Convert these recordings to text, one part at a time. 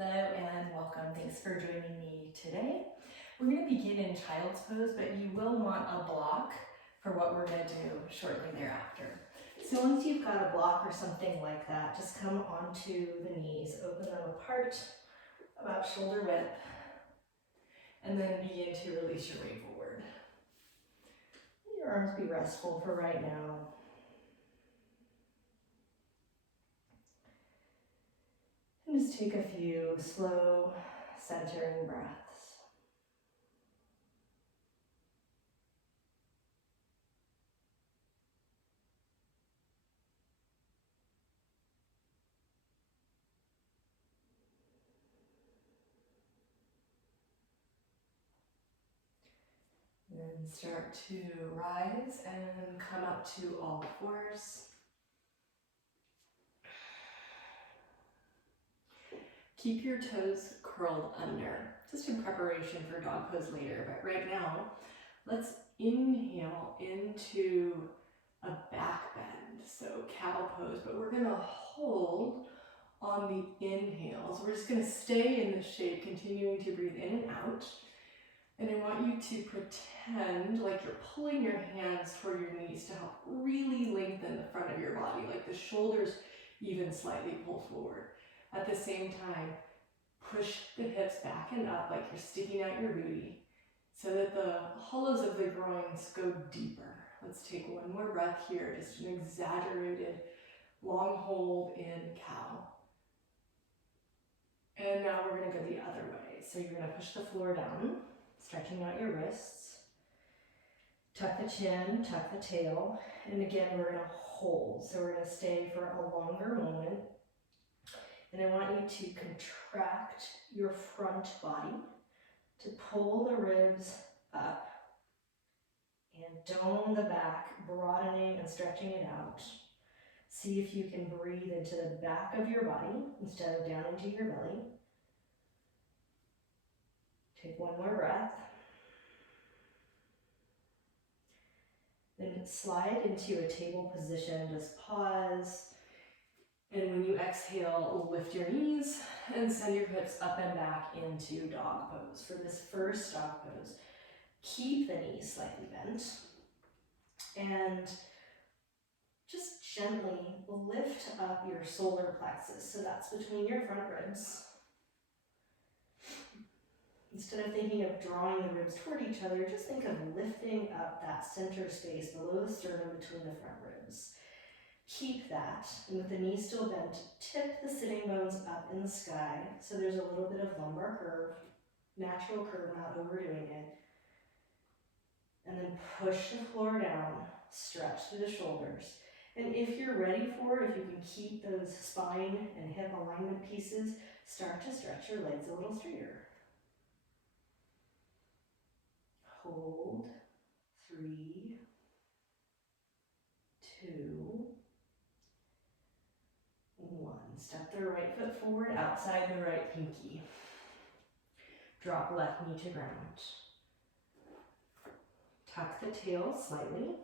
Hello and welcome. Thanks for joining me today. We're going to begin in child's pose, but you will want a block for what we're going to do shortly thereafter. So once you've got a block or something like that, just come onto the knees, open them apart about shoulder width, and then begin to release your weight forward. Let your arms be restful for right now. And just take a few slow, centering breaths. And start to rise and come up to all fours. Keep your toes curled under, just in preparation for dog pose later. But right now, let's inhale into a back bend, so cow pose. But we're gonna hold on the inhales. We're just gonna stay in this shape, continuing to breathe in and out. And I want you to pretend like you're pulling your hands toward your knees to help really lengthen the front of your body, like the shoulders even slightly pull forward. At the same time, push the hips back and up like you're sticking out your booty so that the hollows of the groins go deeper. Let's take one more breath here, just an exaggerated long hold in cow. And now we're gonna go the other way. So you're gonna push the floor down, stretching out your wrists. Tuck the chin, tuck the tail. And again, we're gonna hold. So we're gonna stay for a longer moment. And I want you to contract your front body to pull the ribs up and dome the back, broadening and stretching it out. See if you can breathe into the back of your body instead of down into your belly. Take one more breath. Then slide into a table position, just pause. And when you exhale, lift your knees and send your hips up and back into dog pose. For this first dog pose, keep the knees slightly bent and just gently lift up your solar plexus. So that's between your front ribs. Instead of thinking of drawing the ribs toward each other, just think of lifting up that center space below the sternum between the front ribs. Keep that, and with the knees still bent, tip the sitting bones up in the sky so there's a little bit of lumbar curve, natural curve, not overdoing it. And then push the floor down, stretch through the shoulders. And if you're ready for it, if you can keep those spine and hip alignment pieces, start to stretch your legs a little straighter. Hold, 3, 2, 1. Step the right foot forward, outside the right pinky. Drop left knee to ground. Tuck the tail slightly.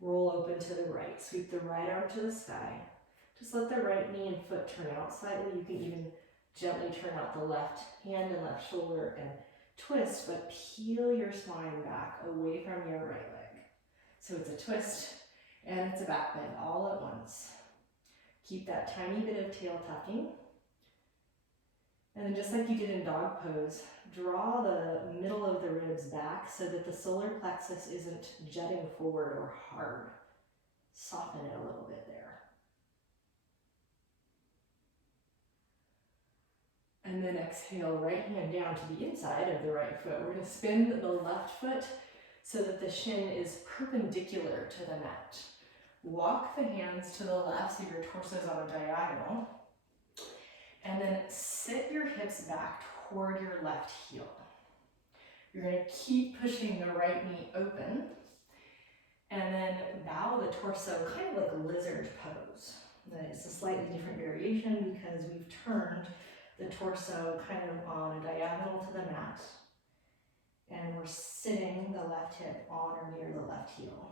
Roll open to the right. Sweep the right arm to the sky. Just let the right knee and foot turn out slightly. You can even gently turn out the left hand and left shoulder and twist, but peel your spine back away from your right leg. So it's a twist and it's a back bend all at once. Keep that tiny bit of tail tucking. And then just like you did in dog pose, draw the middle of the ribs back so that the solar plexus isn't jutting forward or hard. Soften it a little bit there. And then exhale, right hand down to the inside of the right foot. We're going to spin the left foot so that the shin is perpendicular to the mat. Walk the hands to the left so your torso is on a diagonal. And then sit your hips back toward your left heel. You're going to keep pushing the right knee open. And then bow the torso, kind of like a lizard pose. It's a slightly different variation because we've turned the torso kind of on a diagonal to the mat. And we're sitting the left hip on or near the left heel.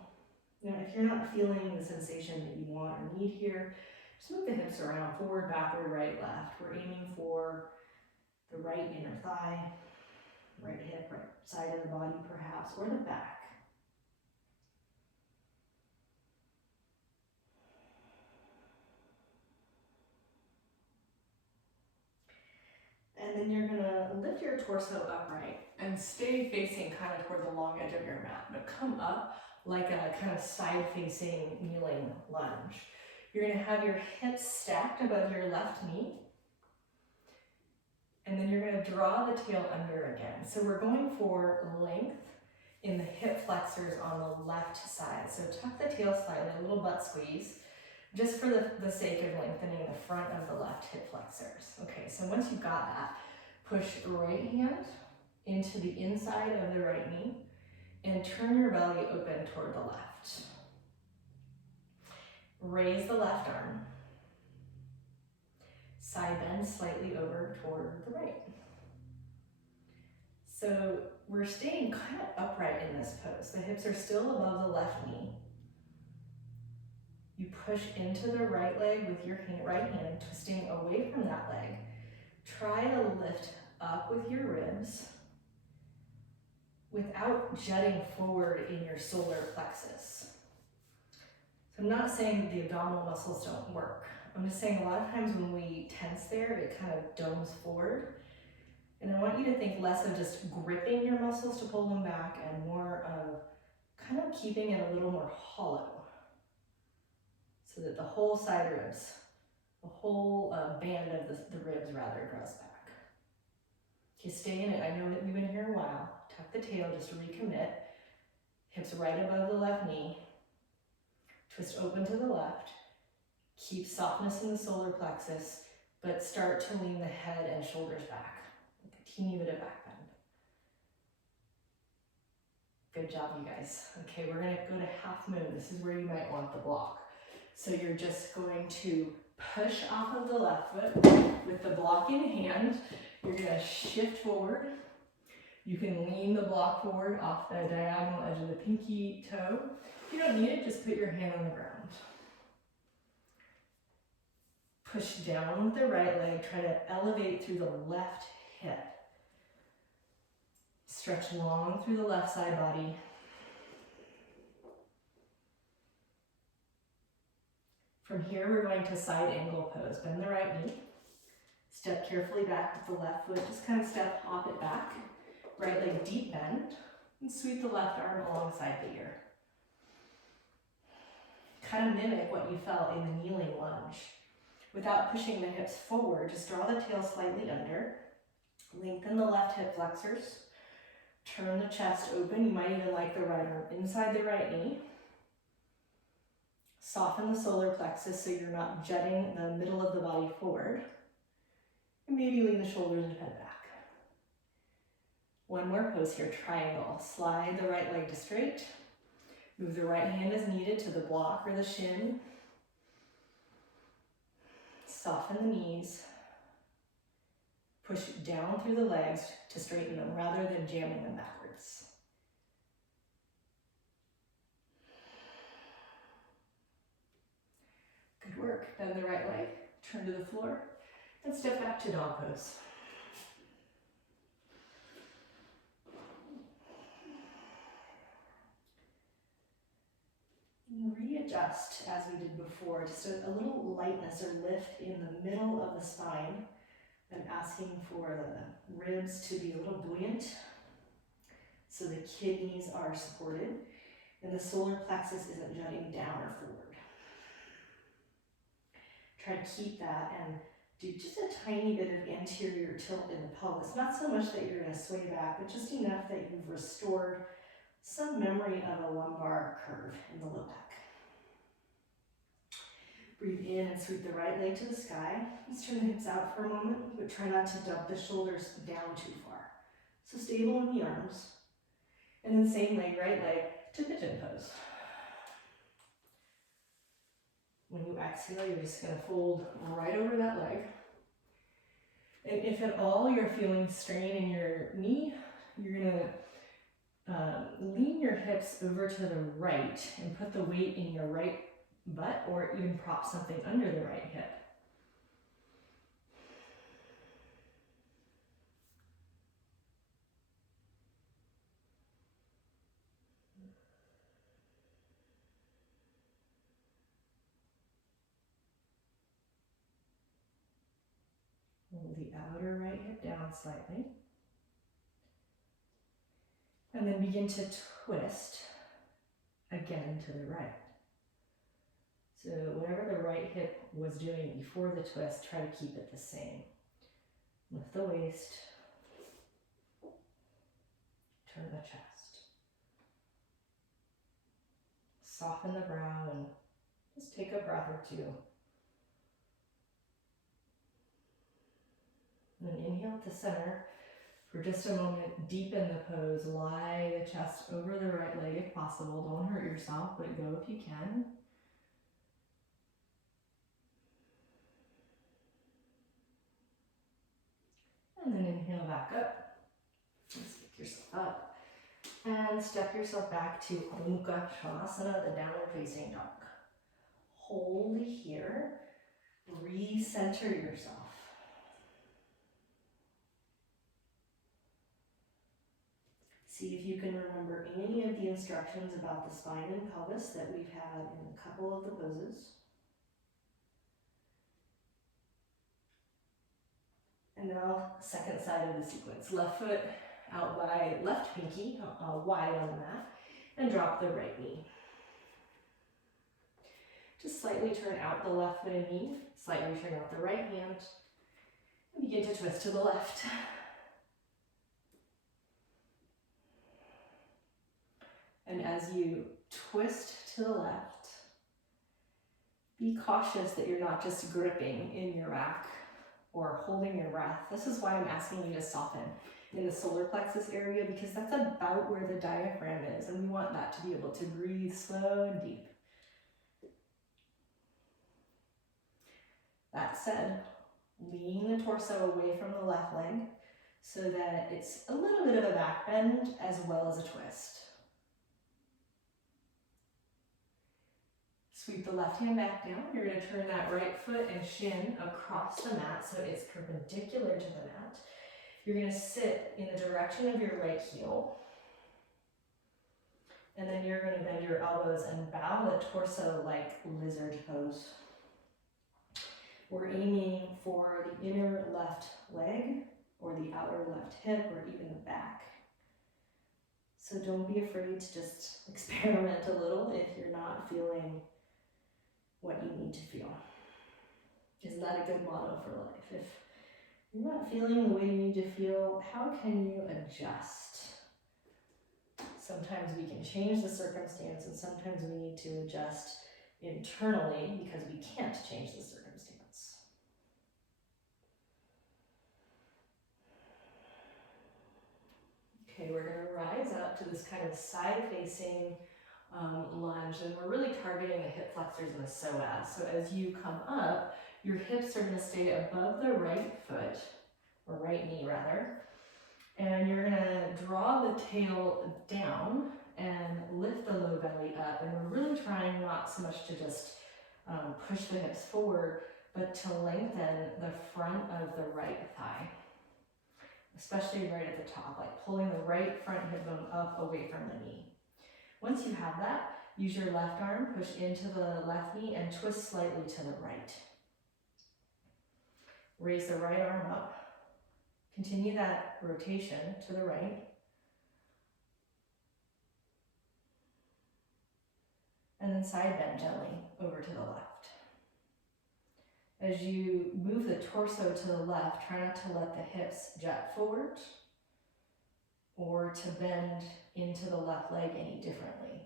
Now, if you're not feeling the sensation that you want or need here, Just move the hips around, forward, backward, right, left. We're aiming for the right inner thigh, right hip, right side of the body perhaps, or the back. And then you're gonna lift your torso upright and stay facing kind of toward the long edge of your mat, but come up like a kind of side-facing kneeling lunge. You're gonna have your hips stacked above your left knee, and then you're gonna draw the tail under again. So we're going for length in the hip flexors on the left side. So tuck the tail slightly, a little butt squeeze, just for the sake of lengthening the front of the left hip flexors. Okay, so once you've got that, push right hand into the inside of the right knee and turn your belly open toward the left. Raise the left arm. Side bend slightly over toward the right. So we're staying kind of upright in this pose. The hips are still above the left knee. You push into the right leg with your right hand, twisting away from that leg. Try to lift up with your ribs without jutting forward in your solar plexus. So I'm not saying the abdominal muscles don't work. I'm just saying a lot of times when we tense there, it kind of domes forward. And I want you to think less of just gripping your muscles to pull them back and more of kind of keeping it a little more hollow so that the whole side ribs, the whole band of the ribs rather draws back. Okay, stay in it. I know that you've been here a while. Tuck the tail, just recommit. Hips right above the left knee. Twist open to the left. Keep softness in the solar plexus, but start to lean the head and shoulders back. Like a teeny bit of back bend. Good job, you guys. Okay, we're gonna go to half moon. This is where you might want the block. So you're just going to push off of the left foot with the block in hand. You're gonna shift forward. You can lean the block forward off the diagonal edge of the pinky toe. If you don't need it, just put your hand on the ground. Push down with the right leg, try to elevate through the left hip. Stretch long through the left side body. From here, we're going to side angle pose. Bend the right knee. Step carefully back with the left foot. Just kind of step, hop it back. Right leg deep bend. And sweep the left arm alongside the ear. Kind of mimic what you felt in the kneeling lunge. Without pushing the hips forward, just draw the tail slightly under. Lengthen the left hip flexors. Turn the chest open. You might even like the right arm inside the right knee. Soften the solar plexus so you're not jutting the middle of the body forward. And maybe lean the shoulders and head back. One more pose here, triangle. Slide the right leg to straight. Move the right hand as needed to the block or the shin. Soften the knees. Push down through the legs to straighten them rather than jamming them backwards. Good work. Bend the right leg, turn to the floor, and step back to dog pose. And readjust as we did before, just a little lightness or lift in the middle of the spine. I'm asking for the ribs to be a little buoyant so the kidneys are supported and the solar plexus isn't jutting down or forward. Try to keep that and do just a tiny bit of anterior tilt in the pelvis. Not so much that you're going to sway back, but just enough that you've restored some memory of a lumbar curve in the low back. Breathe in and sweep the right leg to the sky. Let's turn the hips out for a moment, but try not to dump the shoulders down too far. So stable in the arms. And then same leg, right leg to pigeon pose. When you exhale, you're just going to fold right over that leg. And if at all you're feeling strain in your knee, you're going to lean your hips over to the right and put the weight in your right butt, or even prop something under the right hip. Roll the outer right hip down slightly. And then begin to twist again to the right. So whatever the right hip was doing before the twist, try to keep it the same. Lift the waist. Turn the chest. Soften the brow and just take a breath or two. And then inhale to center. For just a moment, deepen the pose. Lie the chest over the right leg if possible. Don't hurt yourself, but go if you can. And then inhale back up. Just pick yourself up. And step yourself back to Shavasana, the downward facing dog. Hold here. Recenter yourself. See if you can remember any of the instructions about the spine and pelvis that we've had in a couple of the poses. And now, second side of the sequence. Left foot out wide, left pinky wide on the mat, and drop the right knee. Just slightly turn out the left foot and knee, slightly turn out the right hand, and begin to twist to the left. And as you twist to the left, be cautious that you're not just gripping in your back or holding your breath. This is why I'm asking you to soften in the solar plexus area, because that's about where the diaphragm is, and we want that to be able to breathe slow and deep. That said, lean the torso away from the left leg so that it's a little bit of a back bend as well as a twist. Sweep the left hand back down. You're going to turn that right foot and shin across the mat so it's perpendicular to the mat. You're going to sit in the direction of your right heel. And then you're going to bend your elbows and bow the torso like lizard pose. We're aiming for the inner left leg or the outer left hip or even the back. So don't be afraid to just experiment a little if you're not feeling what you need to feel. Is that a good motto for life? If you're not feeling the way you need to feel, how can you adjust? Sometimes we can change the circumstance, and sometimes we need to adjust internally because we can't change the circumstance. Okay, we're going to rise up to this kind of side-facing lunge, and we're really targeting the hip flexors and the psoas. So as you come up, your hips are going to stay above the right foot, or right knee rather, and you're going to draw the tail down and lift the low belly up. And we're really trying not so much to just push the hips forward, but to lengthen the front of the right thigh, especially right at the top, like pulling the right front hip bone up away from the knee. Once you have that, use your left arm, push into the left knee, and twist slightly to the right. Raise the right arm up. Continue that rotation to the right. And then side bend gently over to the left. As you move the torso to the left, try not to let the hips jut forward or to bend into the left leg any differently.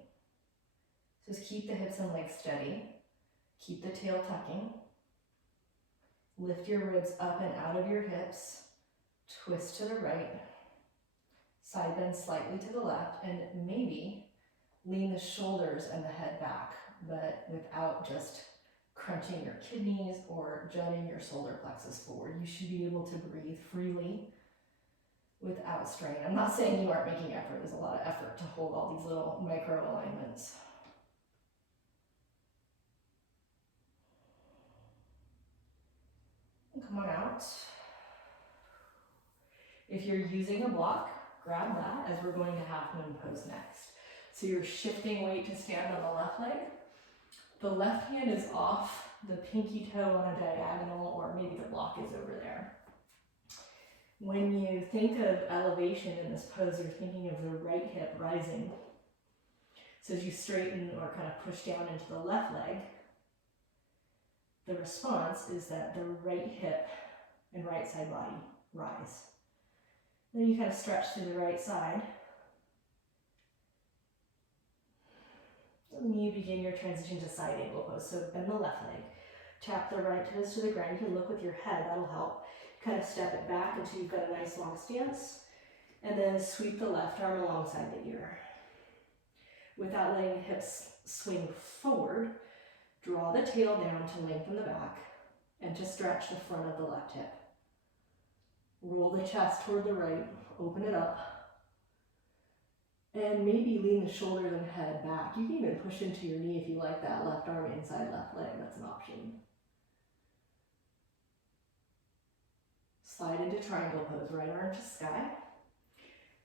Just keep the hips and legs steady. Keep the tail tucking. Lift your ribs up and out of your hips. Twist to the right. Side bend slightly to the left, and maybe lean the shoulders and the head back, but without just crunching your kidneys or jutting your solar plexus forward. You should be able to breathe freely without strain. I'm not saying you aren't making effort. There's a lot of effort to hold all these little micro alignments. Come on out. If you're using a block, grab that as we're going to half moon pose next. So you're shifting weight to stand on the left leg. The left hand is off the pinky toe on a diagonal, or maybe the block is over there. When you think of elevation in this pose, you're thinking of the right hip rising. So as you straighten or kind of push down into the left leg, the response is that the right hip and right side body rise. Then you kind of stretch to the right side. And you begin your transition to side angle pose. So bend the left leg, tap the right toes to the ground. You can look with your head, that'll help. Kind of step it back until you've got a nice long stance. And then sweep the left arm alongside the ear. Without letting the hips swing forward, draw the tail down to lengthen the back and to stretch the front of the left hip. Roll the chest toward the right, open it up, and maybe lean the shoulders and head back. You can even push into your knee if you like that. Left arm inside left leg, that's an option. Slide into triangle pose, right arm to sky.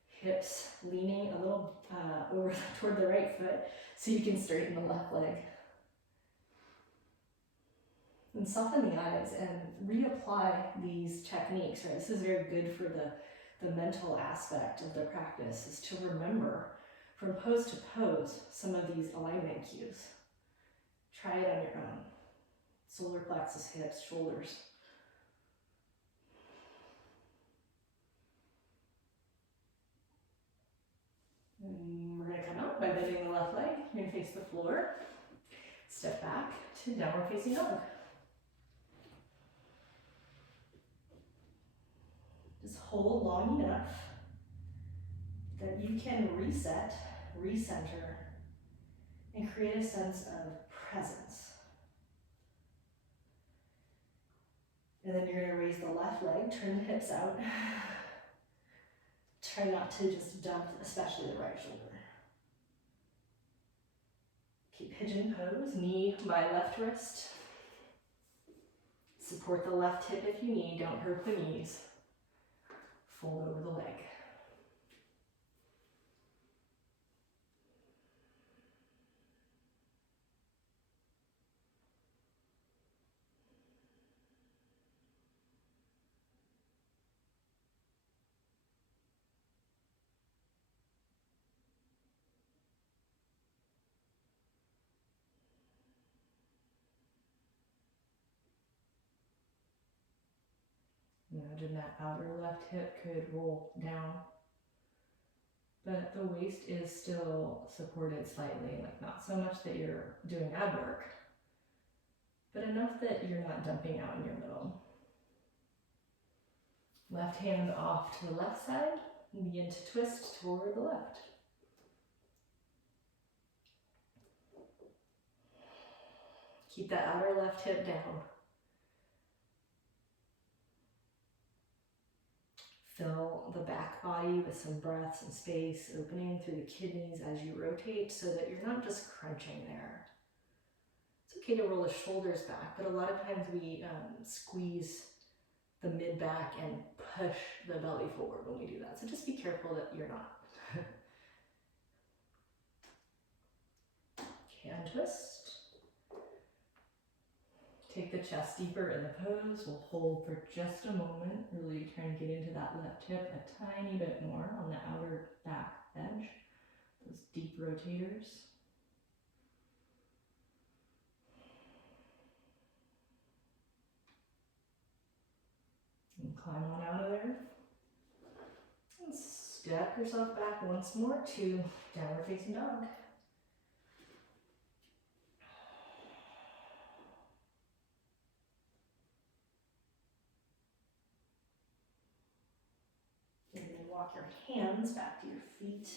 Hips leaning a little over toward the right foot so you can straighten the left leg. And soften the eyes and reapply these techniques, right? This is very good for the mental aspect of the practice, is to remember from pose to pose some of these alignment cues. Try it on your own. Solar plexus, hips, shoulders. And we're going to come out by bending the left leg. You're going to face the floor. Step back to downward facing dog. Just hold long enough that you can reset, recenter, and create a sense of presence. And then you're going to raise the left leg, turn the hips out. Try not to just dump, especially the right shoulder. Keep pigeon pose, knee by left wrist. Support the left hip if you need, don't hurt the knees. Fold over the leg. Imagine that outer left hip could roll down, but the waist is still supported slightly, like not so much that you're doing ab work, but enough that you're not dumping out in your middle. Left hand off to the left side, and begin to twist toward the left. Keep that outer left hip down. Fill the back body with some breath and space, opening through the kidneys as you rotate so that you're not just crunching there. It's okay to roll the shoulders back, but a lot of times we squeeze the mid-back and push the belly forward when we do that. So just be careful that you're not. Okay, untwist. Take the chest deeper in the pose. We'll hold for just a moment, really trying to get into that left hip a tiny bit more on the outer back edge. Those deep rotators. And climb on out of there. And step yourself back once more to downward facing dog. Walk your hands back to your feet.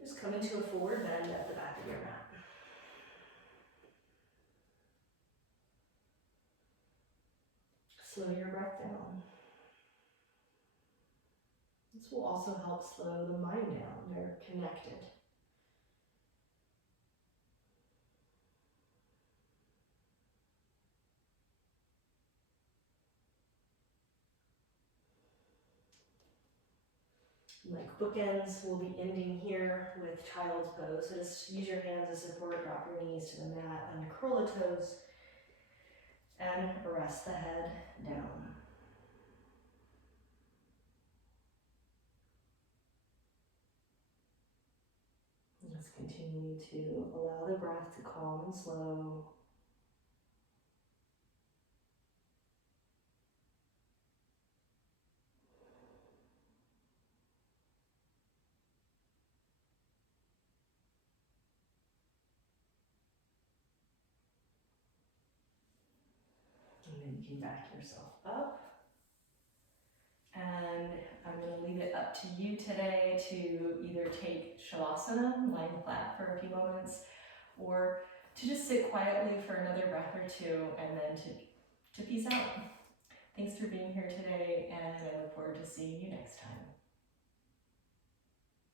Just come into a forward bend at the back of your mat. Slow your breath down. This will also help slow the mind down. They're connected. Like bookends, we'll be ending here with child's pose. So just use your hands as support, drop your knees to the mat, uncurl the toes, and rest the head down. Let's continue to allow the breath to calm and slow. And then you can back yourself up. And I'm going to leave it up to you today to either take Shavasana, lying flat for a few moments, or to just sit quietly for another breath or two, and then to peace out. Thanks for being here today, and I look forward to seeing you